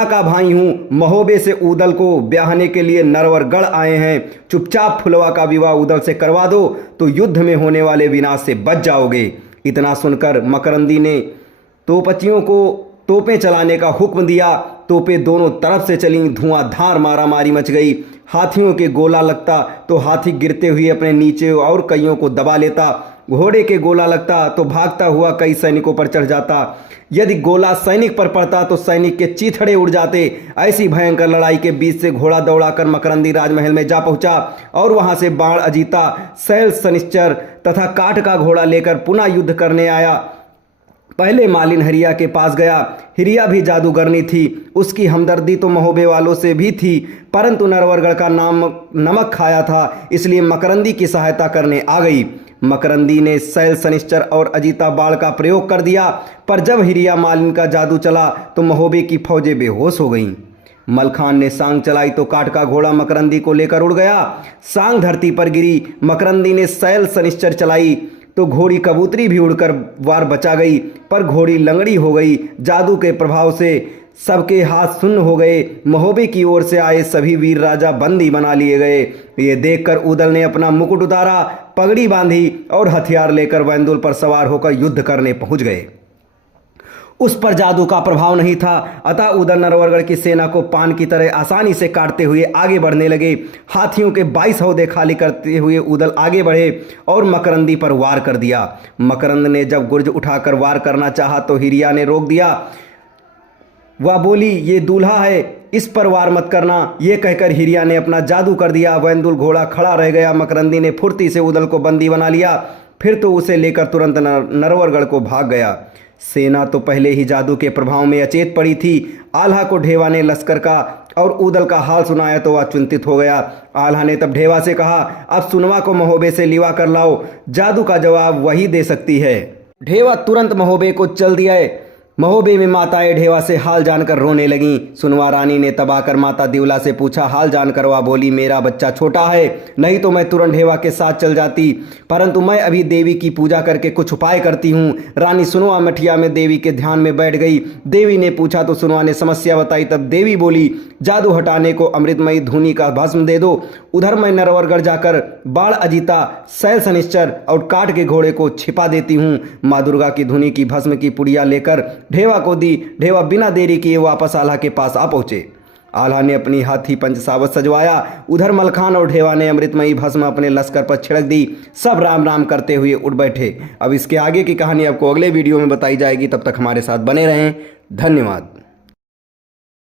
आल्हा का भाई हूँ, महोबे से ऊदल को ब्याहने के लिए नरवरगढ़ आए हैं। चुपचाप फुलवा का विवाह ऊदल से करवा दो तो युद्ध में होने वाले विनाश से बच जाओगे। इतना सुनकर मकरंदी ने तोपचियों को तोपें चलाने का हुक्म दिया। तोपें दोनों तरफ से चलीं, धुआंधार मारामारी मच गई। हाथियों के गोला लगता तो हाथी गिरते हुए अपने नीचे और कईयों को दबा लेता। घोड़े के गोला लगता तो भागता हुआ कई सैनिकों पर चढ़ जाता। यदि गोला सैनिक पर पड़ता तो सैनिक के चीथड़े उड़ जाते। ऐसी भयंकर लड़ाई के बीच से घोड़ा दौड़ाकर मकरंदी राजमहल में जा पहुंचा और वहां से बाण अजीता, शैल शनिश्चर तथा काठ का घोड़ा लेकर पुनः युद्ध करने आया। पहले मालिन हिरिया के पास गया। हिरिया भी जादूगरनी थी। उसकी हमदर्दी तो महोबे वालों से भी थी, परंतु नरवरगढ़ का नाम नमक खाया था, इसलिए मकरंदी की सहायता करने आ गई। मकरंदी ने शैल शनिश्चर और अजीता बाण का प्रयोग कर दिया, पर जब हिरिया मालिन का जादू चला तो महोबे की फौजें बेहोश हो गईं। मलखान ने सांग चलाई तो काठ का घोड़ा मकरंदी को लेकर उड़ गया। सांग धरती पर गिरी। मकरंदी ने शैल शनिश्चर चलाई तो घोड़ी कबूतरी भी उड़कर वार बचा गई, पर घोड़ी लंगड़ी हो गई। जादू के प्रभाव से सबके हाथ सुन्न हो गए। महोबे की ओर से आए सभी वीर राजा बंदी बना लिए गए। ये देखकर ऊदल ने अपना मुकुट उतारा, पगड़ी बांधी और हथियार लेकर वेंदुल पर सवार होकर युद्ध करने पहुंच गए। उस पर जादू का प्रभाव नहीं था, अतः ऊदल नरवरगढ़ की सेना को पान की तरह आसानी से काटते हुए आगे बढ़ने लगे। हाथियों के 22 हौदे खाली करते हुए ऊदल आगे बढ़े और मकरंदी पर वार कर दिया। मकरंद ने जब गुर्ज उठाकर वार करना चाहा तो हिरिया ने रोक दिया। वह बोली, ये दूल्हा है, इस पर वार मत करना। ये कहकर हिरिया ने अपना जादू कर दिया। वेंदुल घोड़ा खड़ा रह गया। मकरंदी ने फुर्ती से ऊदल को बंदी बना लिया, फिर तो उसे लेकर तुरंत नरवरगढ़ को भाग गया। सेना तो पहले ही जादू के प्रभाव में अचेत पड़ी थी। आल्हा को ढेवा ने लश्कर का और ऊदल का हाल सुनाया तो वह चिंतित हो गया। आल्हा ने तब ढेवा से कहा, अब सुनवा को महोबे से लिवा कर लाओ, जादू का जवाब वही दे सकती है। ढेवा तुरंत महोबे को चल दिया। महोबे में माताएं ढेवा से हाल जानकर रोने लगीं। सुनवा रानी ने तब आकर माता दिवला से पूछा। हाल जानकर वह बोली, मेरा बच्चा छोटा है, नहीं तो मैं तुरंत ढेवा के साथ चल जाती, परंतु मैं अभी देवी की पूजा करके कुछ उपाय करती हूँ। रानी सुनवा मठिया में देवी के ध्यान में बैठ गई। देवी ने पूछा तो सुनवा ने समस्या बताई। तब देवी बोली, जादू हटाने को अमृतमयी धूनी का भस्म दे दो, उधर मैं नरवरगढ़ जाकर बाण अजीता, शैल शनिश्चर और काठ के घोड़े को छिपा देती हूँ। माँ दुर्गा की धूनी की भस्म की पुड़िया लेकर ढेवा को दी। ढेवा बिना देरी किए वापस आल्हा के पास आ पहुंचे। आल्हा ने अपनी हाथी पंचसावत सजवाया। उधर मलखान और ढेवा ने अमृतमयी भस्म अपने लश्कर पर छिड़क दी। सब राम राम करते हुए उठ बैठे। अब इसके आगे की कहानी आपको अगले वीडियो में बताई जाएगी। तब तक हमारे साथ बने रहें। धन्यवाद।